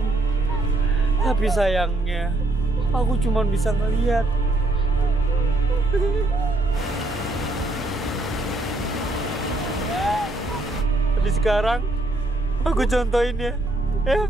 Tapi sayangnya, aku cuma bisa ngeliat. Tapi sekarang, aku contohin ya. Ya.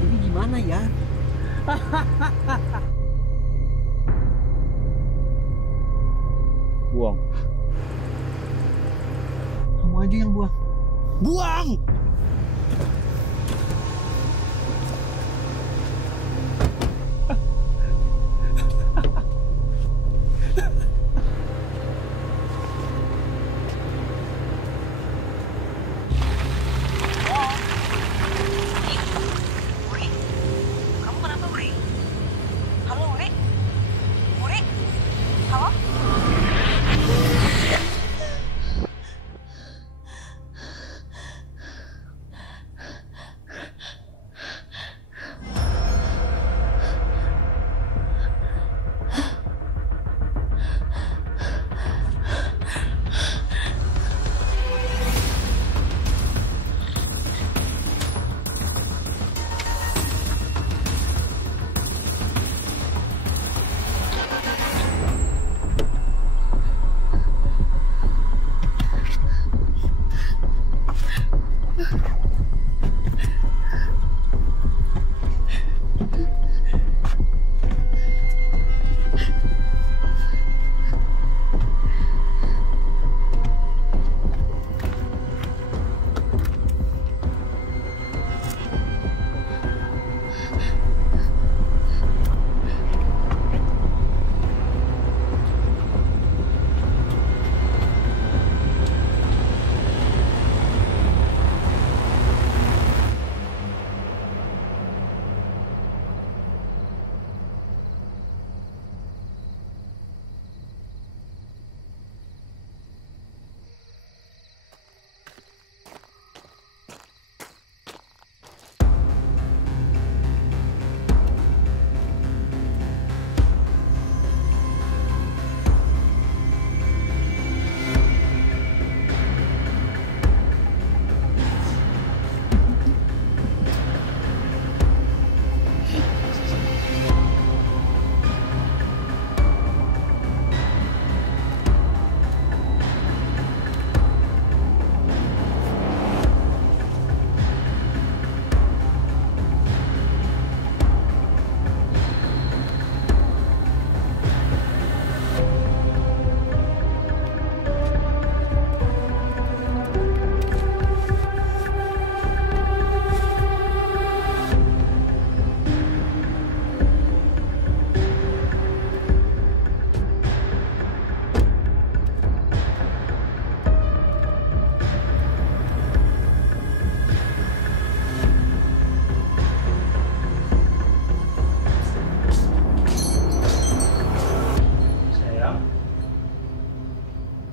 Ini gimana ya? Buang. Kamu aja yang buang. Buang!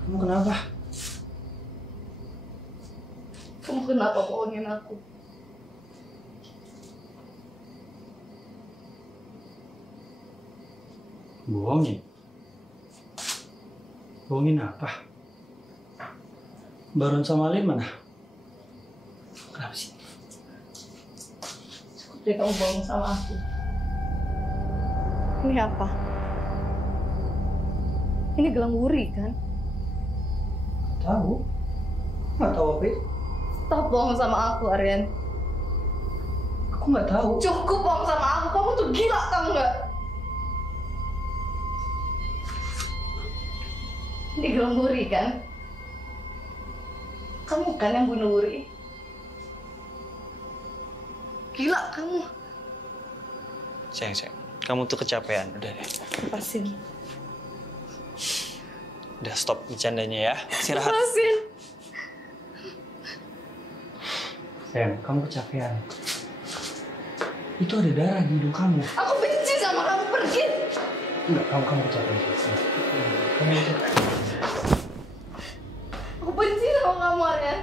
Kamu kenapa? Kamu kenapa bohongin aku? Bohongin? Bohongin apa? Baron sama Alin mana? Kenapa sih? Cukup deh kamu bohong sama aku. Ini apa? Ini gelang wuri kan? Tahu? Nggak tahu apa itu? Stop bohong sama aku, Aryan. Aku nggak tahu. Cukup bohong sama aku. Kamu tuh gila, tahu nggak? Ini gelang wuri kan? Kamu kan yang bunuh Wuri? Gila kamu. Sayang, kamu tuh kecapean. Udah deh. Lepasin. Udah stop bercandanya ya. Istirahat. Lepasin. Sayang, kamu kecapean. Itu ada darah di hidung kamu. Aku benci sama kamu, pergi. Enggak, kamu kecapean. Kamu kecapean. Aku benci sama kamu, Aryan.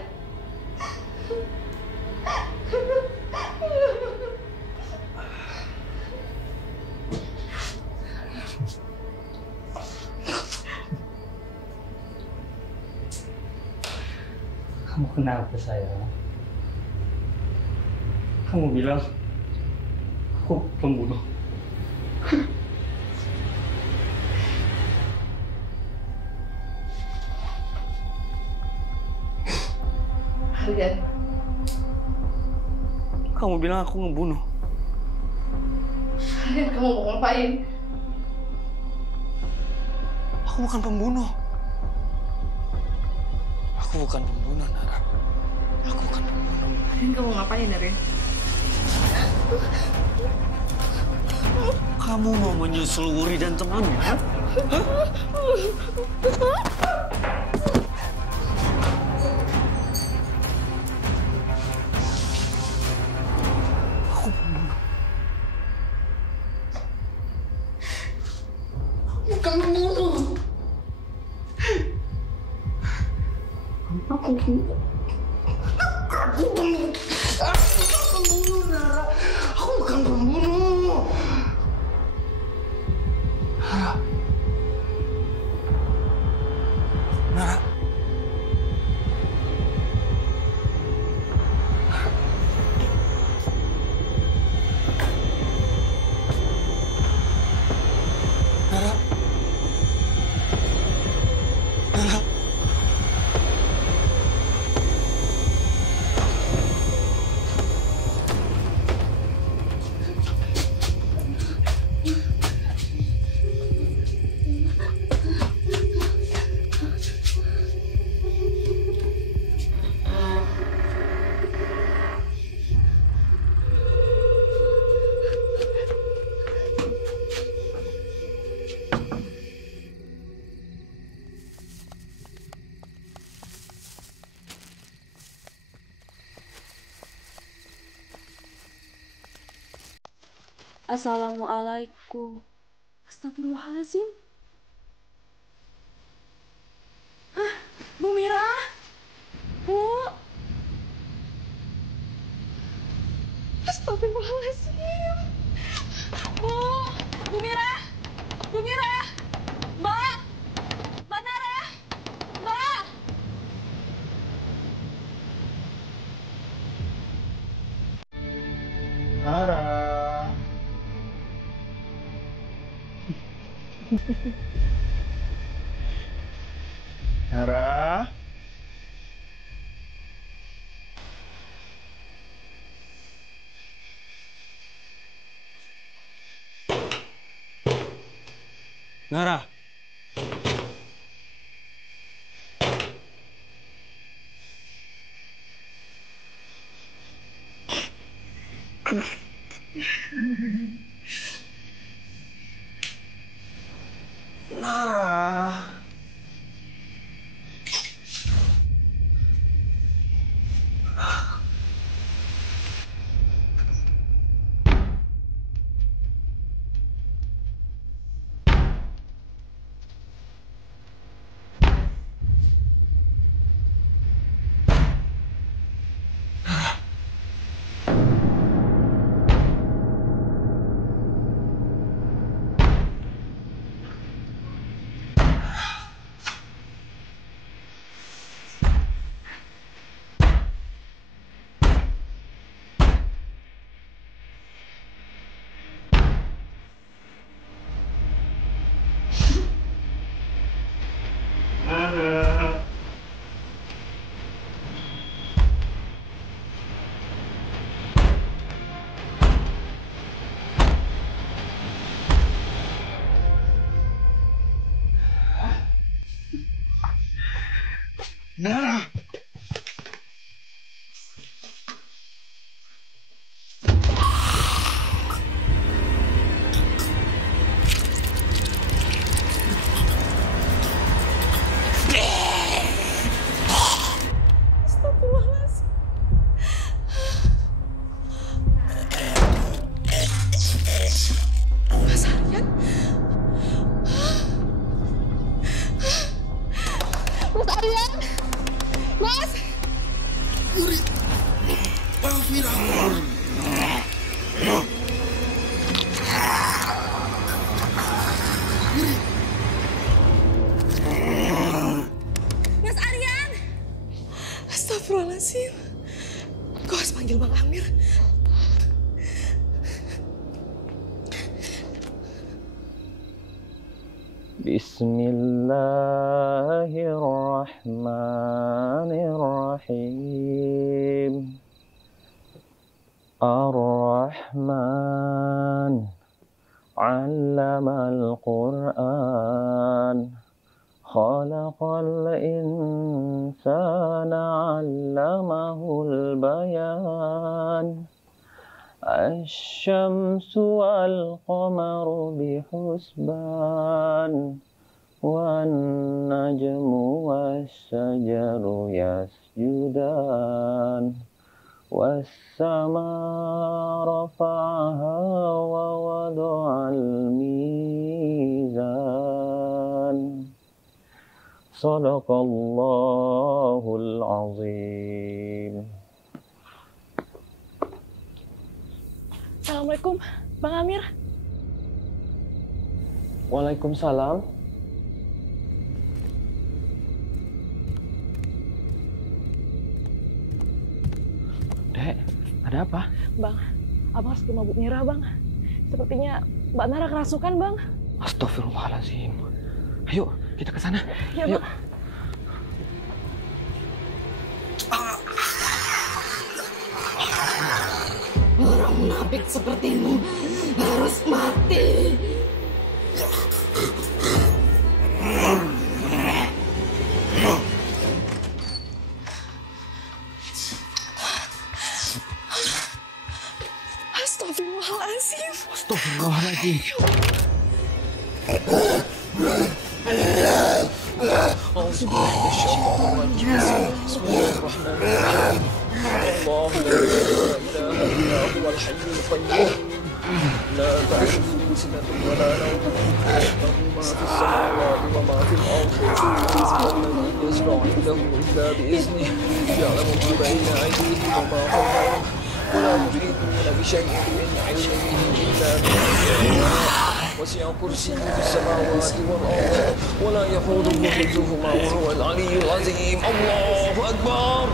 Kamu kenapa sayang? Kamu bilang aku pembunuh. Aryan. Kamu bilang aku ngebunuh. Aryan, kamu mau ngapain? Aku bukan pembunuh. Aku bukan pembunuh, Nara. Aku bukan pembunuh. Aryan, kamu mau ngapain, Aryan? Kamu mau menyusul Wuri dan temannya? Hah? Aku pembunuh. Bukan pembunuh. Aku pembunuh. Aku pembunuh. Aku bukan pembunuh, Nara. Aku bukan pembunuh. Nara. Nara. Nara. Nara. Assalamualaikum. Astagfirullahaladzim. Hah? Bu Mira? Bu? Astagfirullahaladzim. Bu? Bu Mira? Bu Mira? Mbak? Mbak Nara? Mbak? Nara. Nara. Nara. Nara. Nah. Astagfirullahaladzim. Mas Aryan? Mas Aryan? Mas? Wuri, maafin aku. Mas Aryan? Astagfirullahaladzim. Kau harus panggil Bang Amir. Bismillahirrahmanirrahim. Ar-Rahman 'allamal Qur'an. Khalaqal insana 'allamahul bayan. الشمس والقمر بحسبان والنجم والشجر يسجدان والسماء رفعها ووضع الميزان صدق الله العظيم. Assalamualaikum, Bang Amir. Waalaikumsalam. Dek, ada apa? Bang, abang harus ke rumah Bu Mira, Bang. Sepertinya Mbak Nara kerasukan, Bang. Astagfirullahaladzim. Ayo, kita ke sana. Ya, Ayo. Bang. Orang munafik sepertimu harus mati. Astagfirullahaladzim. Astagfirullahaladzim. الله لا إله إلا هو الحي القيوم لا تأخذه سنة ولا نوم له ما في السماوات وما في الأرض الذي يشفع عنده إلا بإذنه يعلم ما بين أيديهم وما خلفهم ولا يحيطون بشيء من علمه إلا بما شاء وسع كرسيه السماوات والأرض ولا يحوطه حفظهما وهو العلي العظيم. الله أكبر.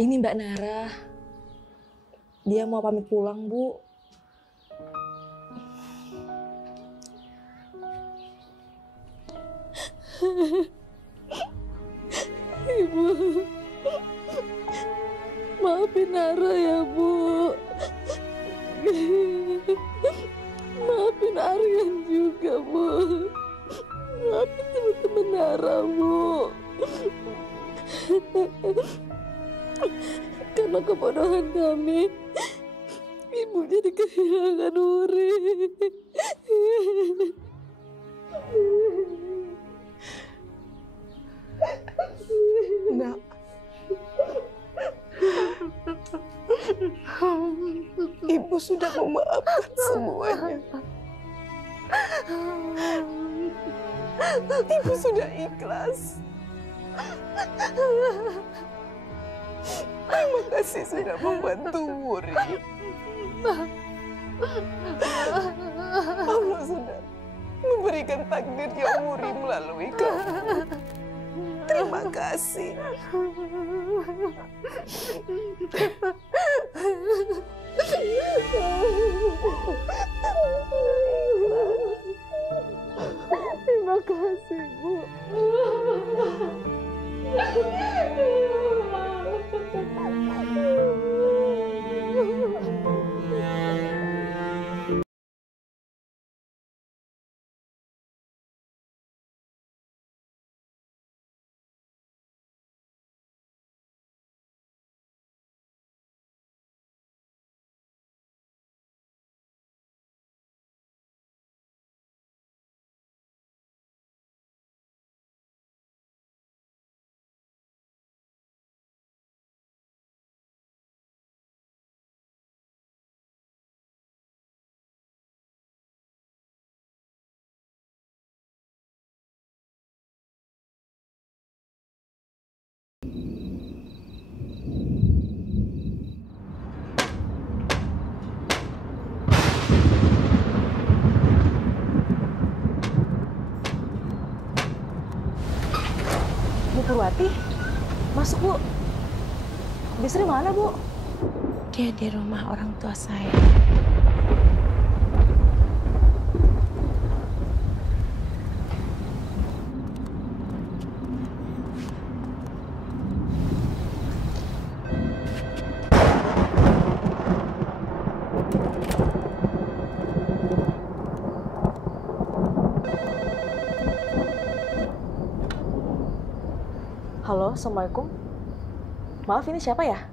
Ini Mbak Nara. Dia mau pamit pulang, Bu. Ibu, maafin Nara ya, Bu. Maafin Aryan juga, Bu. Maafin teman-teman Nara, Bu. Karena kebodohan kami, Ibu jadi kehilangan Wuri. Nak, Ibu sudah memaafkan semuanya. Ibu sudah ikhlas. Terima kasih sudah membantu Wuri. Allah sudah memberikan takdirnya Wuri melalui kamu. Terima kasih. Terima kasih, Bu. Bu Purwati, masuk, Bu. Bisri mana, Bu? Dia di rumah orang tua saya. Halo, Assalamualaikum. Maaf, ini siapa ya?